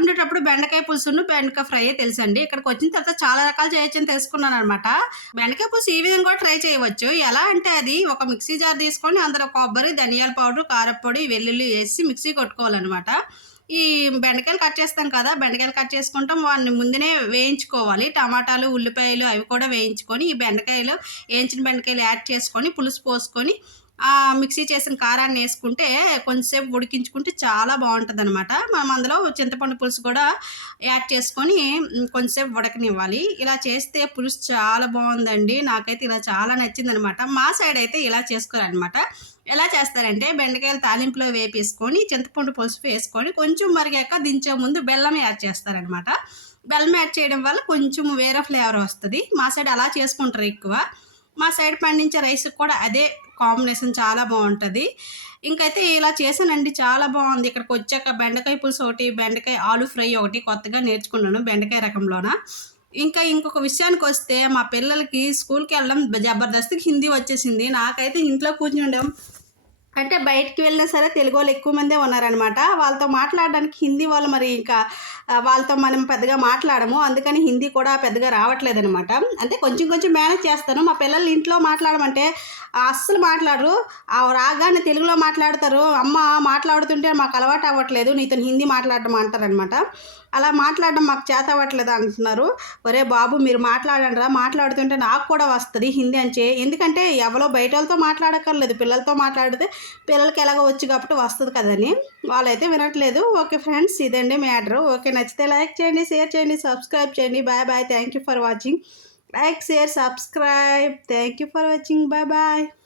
ఉండేటప్పుడు బెండకాయ పులుసును, బెండకాయ ఫ్రైయే తెలుసండి. ఇక్కడికొచ్చిన తర్వాత చాలా రకాలు చేయొచ్చని తెలుసుకున్నాననమాట. బెండకాయ పులుసు ఈ విధంగా కూడా ట్రై చేయవచ్చు. ఎలా అంటే అది ఒక మిక్సీ జార్ తీసుకొని అందులో కొబ్బరి, ధనియాల పౌడర్, కారప్పొడి, వెల్లుల్లి ఏసి మిక్సీ కొట్టుకోవాలనమాట. ఈ బెండకాయలు కట్ చేస్తాం కదా! బెండకాయలు కట్ చేసుకుంటాం. వాటిని ముందునే వేయించుకోవాలి. టమాటాలు, ఉల్లిపాయలు అవి కూడా వేయించుకొని, ఈ బెండకాయలు వేయించిన బెండకాయలు యాడ్ చేసుకొని, పులుసు పోసుకొని, మిక్సీ చేసిన కారాన్ని యేసుకుంటే కొంచెంసేపు ఉడికించుకుంటే చాలా బావుంటదనమాట. మనం అందులో చింతపండు పులుసు కూడా యాడ్ చేసుకొని కొంచెంసేపు ఉడకనివ్వాలి. ఇలా చేస్తే పులుసు చాలా బావుందండి. నాకైతే ఇలా చాలా నచ్చిందనమాట. మా సైడ్ అయితే ఇలా చేసుకోరనమాట. ఎలా చేస్తారంటే బెండకాయలు తాలింపులో వేపేసుకొని, చింతపండు పులుసు వేసుకొని, కొంచెం మరిగాక దించే ముందు బెల్లం యాడ్ చేస్తారనమాట. బెల్లం యాడ్ చేయడం వల్ల కొంచెం వేరే ఫ్లేవర్ వస్తది. మా సైడ్ అలా చేసుకుంటారు ఎక్కువ. మా సైడ్ పండించే రైస్‌కి కూడా అదే కాంబినేషన్ చాలా బావుంటది. ఇంకైతే ఇలా చేశానండి. చాలా బావుంది. ఇక్కడికొచ్చాక బెండకాయ పులుసు ఒకటి, బెండకాయ ఆలు ఫ్రై ఒకటి కొత్తగా నేర్చుకున్నాను బెండకాయ రకంలోన. ఇంకా ఇంకొక విషయానికొస్తే మా పిల్లలకి స్కూల్‌కెళ్ళడం జబర్దస్త్‌గా హిందీ వచ్చేసింది. నాకైతే ఇంట్లో కూర్చుండం అంటే బయటికి వెళ్ళినా సరే తెలుగోళ్ళు ఎక్కువ మందే ఉన్నారనమాట. వాళ్ళతో మాట్లాడడానికి హిందీ వాళ్ళు మరి ఇంకా వాళ్ళతో మనం పెద్దగా మాట్లాడము. అందుకని హిందీ కూడా పెద్దగా రావట్లేదనమాట. అంటే కొంచెం కొంచెం మేనేజ్ చేస్తాను. మా పిల్లలు ఇంట్లో మాట్లాడమంటే అస్సలు మాట్లాడరు. రాగానే తెలుగులో మాట్లాడతారు. అమ్మ మాట్లాడుతుంటే మాకు అలవాటు అవ్వట్లేదు. నీతోని హిందీ మాట్లాడడం అంటారనమాట. అలా మాట్లాడడం మాకు చేతవ్వట్లేదు అంటున్నారు. ఒరేయ్ బాబు మీరు మాట్లాడండిరా, మాట్లాడుతుంటే నాకు కూడా వస్తది హిందీ ఎందుకంటే ఎవరో బయటోళ్ళతో మాట్లాడక్కర్లేదు. పిల్లలతో మాట్లాడితే పిల్లలకి ఎలాగో వచ్చు కాబట్టి వస్తది కదని. వాళ్ళైతే వినట్లేదు. ఓకే ఫ్రెండ్స్, ఇదండి మ్యాటరు. ఓకే, నచ్చితే లైక్ చేయండి, షేర్ చేయండి, సబ్స్క్రైబ్ చేయండి. Bye bye. Thank you for watching. Like, share, subscribe. Thank you for watching. Bye bye.